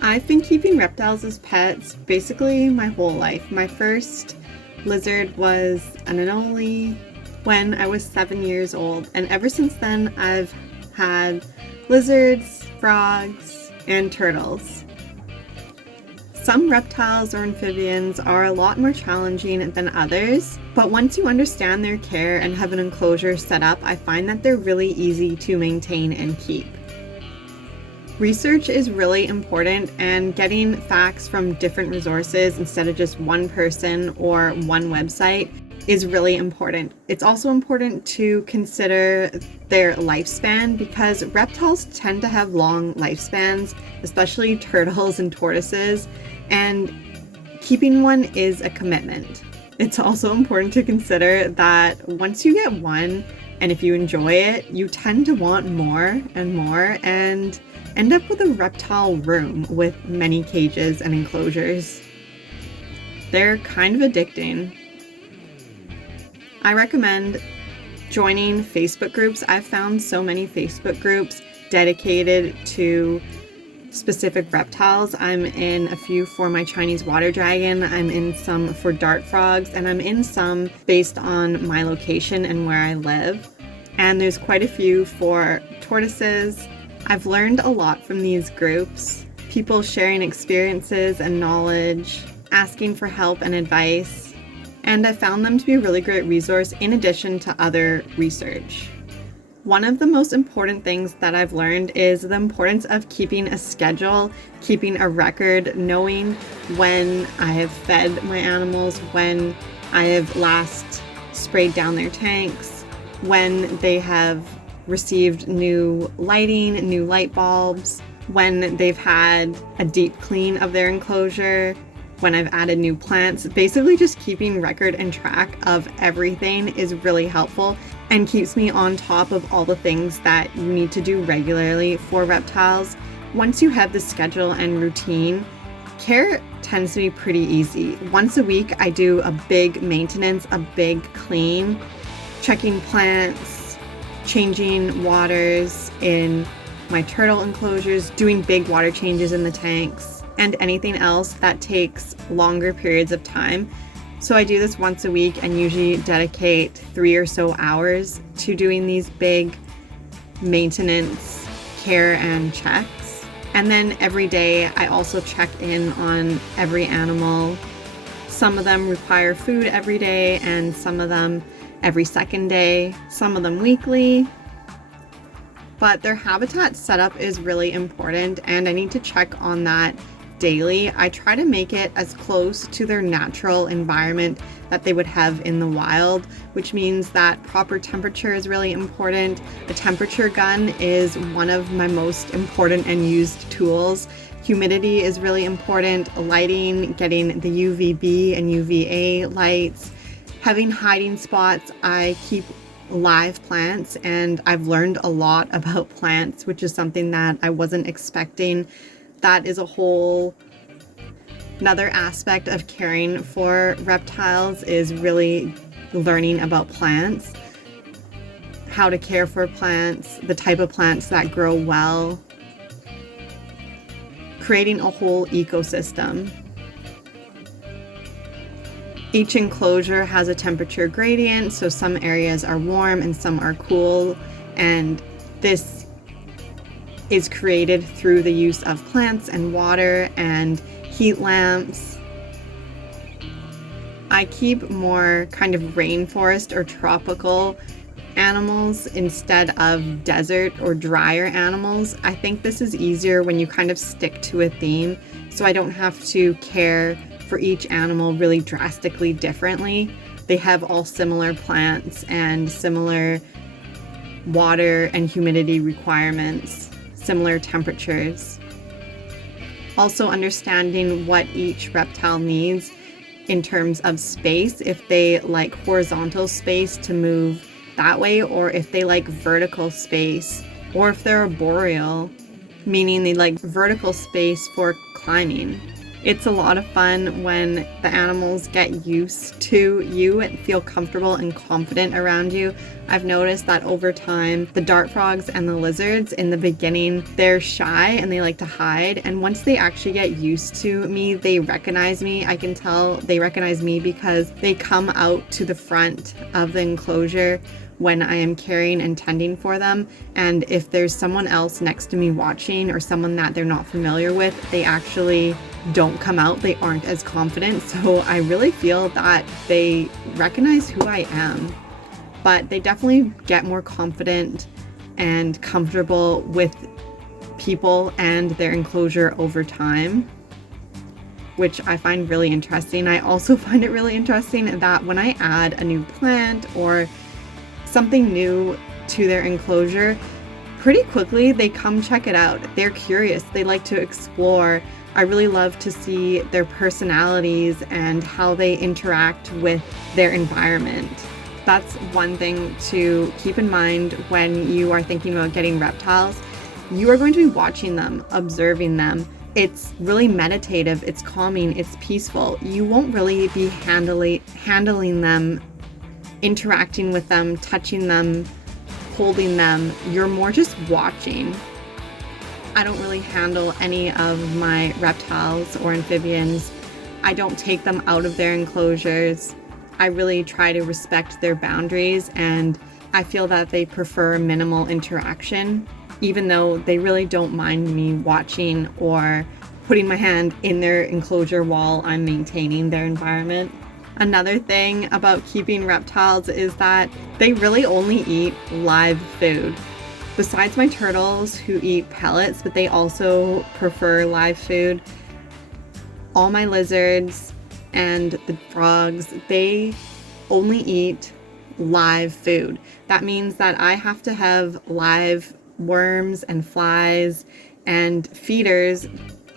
I've been keeping reptiles as pets basically my whole life. My first lizard was an anole when I was 7 years old, and ever since then I've had lizards, frogs, and turtles. Some reptiles or amphibians are a lot more challenging than others, but once you understand their care and have an enclosure set up, I find that they're really easy to maintain and keep. Research is really important, and getting facts from different resources instead of just one person or one website is really important. It's also important to consider their lifespan because reptiles tend to have long lifespans, especially turtles and tortoises, and keeping one is a commitment. It's also important to consider that once you get one, and if you enjoy it, you tend to want more and more and end up with a reptile room with many cages and enclosures. They're kind of addicting. I recommend joining Facebook groups. I've found so many Facebook groups dedicated to specific reptiles. I'm in a few for my Chinese water dragon, I'm in some for dart frogs, and I'm in some based on my location and where I live. And there's quite a few for tortoises. I've learned a lot from these groups, people sharing experiences and knowledge, asking for help and advice, and I found them to be a really great resource in addition to other research. One of the most important things that I've learned is the importance of keeping a schedule, keeping a record, knowing when I have fed my animals, when I have last sprayed down their tanks, when they have received new lighting, new light bulbs, when they've had a deep clean of their enclosure, when I've added new plants. Basically just keeping record and track of everything is really helpful and keeps me on top of all the things that you need to do regularly for reptiles. Once you have the schedule and routine, care tends to be pretty easy. Once a week, I do a big maintenance, a big clean, checking plants, changing waters in my turtle enclosures, doing big water changes in the tanks, and anything else that takes longer periods of time. So I do this once a week and usually dedicate 3 or so hours to doing these big maintenance, care, and checks. And then every day I also check in on every animal. Some of them require food every day and some of them every second day, some of them weekly. But their habitat setup is really important and I need to check on that daily. I try to make it as close to their natural environment that they would have in the wild, which means that proper temperature is really important. A temperature gun is one of my most important and used tools. Humidity is really important. Lighting, getting the UVB and UVA lights, having hiding spots. I keep live plants and I've learned a lot about plants, which is something that I wasn't expecting. That is a whole another aspect of caring for reptiles, is really learning about plants, how to care for plants, the type of plants that grow well, creating a whole ecosystem. Each enclosure has a temperature gradient, so some areas are warm and some are cool, and this is created through the use of plants and water and heat lamps. I keep more kind of rainforest or tropical animals instead of desert or drier animals. I think this is easier when you kind of stick to a theme, so I don't have to care for each animal really drastically differently. They have all similar plants and similar water and humidity requirements, similar temperatures. Also understanding what each reptile needs in terms of space, if they like horizontal space to move that way, or if they like vertical space, or if they're arboreal, meaning they like vertical space for climbing. It's a lot of fun when the animals get used to you and feel comfortable and confident around you. I've noticed that over time, the dart frogs and the lizards in the beginning, they're shy and they like to hide. And once they actually get used to me, they recognize me. I can tell they recognize me because they come out to the front of the enclosure when I am caring and tending for them. And if there's someone else next to me watching or someone that they're not familiar with, they actually don't come out. They aren't as confident. So I really feel that they recognize who I am, but they definitely get more confident and comfortable with people and their enclosure over time, which I find really interesting. I also find it really interesting that when I add a new plant or something new to their enclosure, pretty quickly they come check it out. They're curious, they like to explore. I really love to see their personalities and how they interact with their environment. That's one thing to keep in mind when you are thinking about getting reptiles. You are going to be watching them, observing them. It's really meditative, it's calming, it's peaceful. You won't really be handling them, interacting with them, touching them, holding them. You're more just watching. I don't really handle any of my reptiles or amphibians. I don't take them out of their enclosures. I really try to respect their boundaries, and I feel that they prefer minimal interaction, even though they really don't mind me watching or putting my hand in their enclosure while I'm maintaining their environment. Another thing about keeping reptiles is that they really only eat live food. Besides my turtles who eat pellets, but they also prefer live food, all my lizards and the frogs, they only eat live food. That means that I have to have live worms and flies and feeders.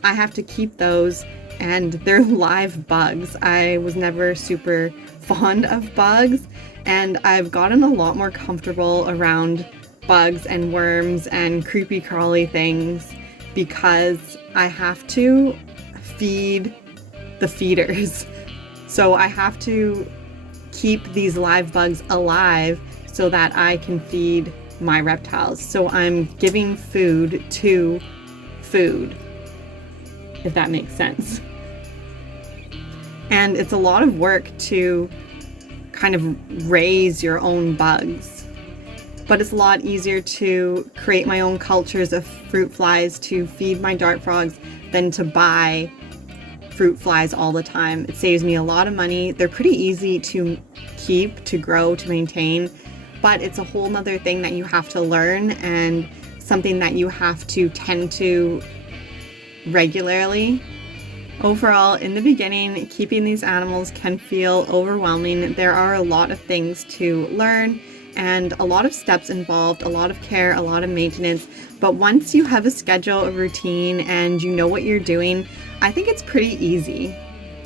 I have to keep those, and they're live bugs. I was never super fond of bugs, and I've gotten a lot more comfortable around bugs and worms and creepy crawly things because I have to feed the feeders. So I have to keep these live bugs alive so that I can feed my reptiles. So I'm giving food to food, if that makes sense. And it's a lot of work to kind of raise your own bugs, but it's a lot easier to create my own cultures of fruit flies to feed my dart frogs than to buy fruit flies all the time. It saves me a lot of money. They're pretty easy to keep, to grow, to maintain, but it's a whole nother thing that you have to learn and something that you have to tend to regularly. Overall, in the beginning, keeping these animals can feel overwhelming. There are a lot of things to learn and a lot of steps involved, a lot of care, a lot of maintenance. But once you have a schedule, a routine, and you know what you're doing, I think it's pretty easy.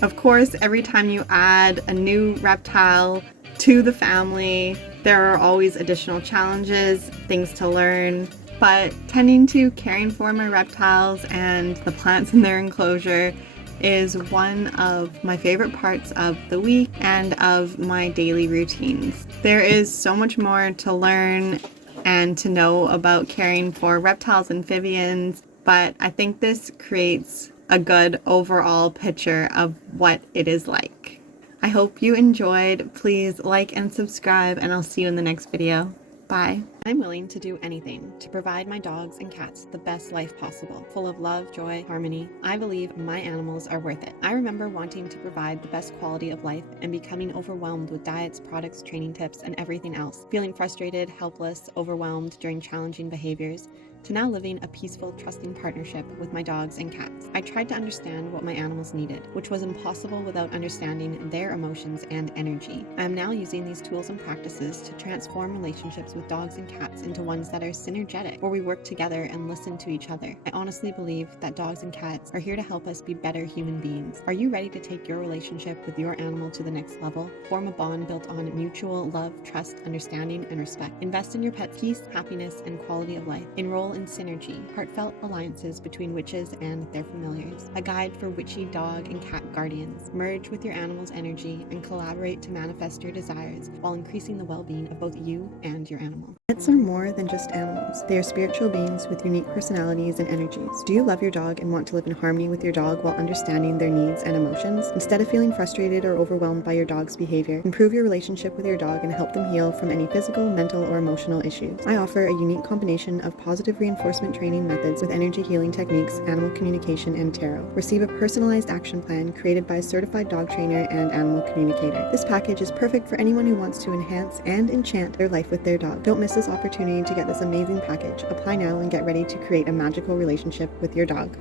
Of course, every time you add a new reptile to the family, there are always additional challenges, things to learn. But tending to caring for my reptiles and the plants in their enclosure is one of my favorite parts of the week and of my daily routines. There is so much more to learn and to know about caring for reptiles and amphibians, but I think this creates a good overall picture of what it is like. I hope you enjoyed. Please like and subscribe, and I'll see you in the next video. Bye. I'm willing to do anything to provide my dogs and cats the best life possible, full of love, joy, harmony. I believe my animals are worth it. I remember wanting to provide the best quality of life and becoming overwhelmed with diets, products, training tips, and everything else. Feeling frustrated, helpless, overwhelmed during challenging behaviors, to now living a peaceful, trusting partnership with my dogs and cats. I tried to understand what my animals needed, which was impossible without understanding their emotions and energy. I am now using these tools and practices to transform relationships with dogs and cats into ones that are synergetic, where we work together and listen to each other. I honestly believe that dogs and cats are here to help us be better human beings. Are you ready to take your relationship with your animal to the next level? Form a bond built on mutual love, trust, understanding, and respect. Invest in your pet's peace, happiness, and quality of life. Enroll in Synergy, heartfelt alliances between witches and their familiars. A guide for witchy dog and cat guardians. Merge with your animal's energy and collaborate to manifest your desires while increasing the well-being of both you and your animal. Pets are more than just animals. They are spiritual beings with unique personalities and energies. Do you love your dog and want to live in harmony with your dog while understanding their needs and emotions? Instead of feeling frustrated or overwhelmed by your dog's behavior, improve your relationship with your dog and help them heal from any physical, mental, or emotional issues. I offer a unique combination of positive reinforcement training methods with energy healing techniques, animal communication, and tarot. Receive a personalized action plan created by a certified dog trainer and animal communicator. This package is perfect for anyone who wants to enhance and enchant their life with their dog. Don't miss this opportunity to get this amazing package. Apply now and get ready to create a magical relationship with your dog.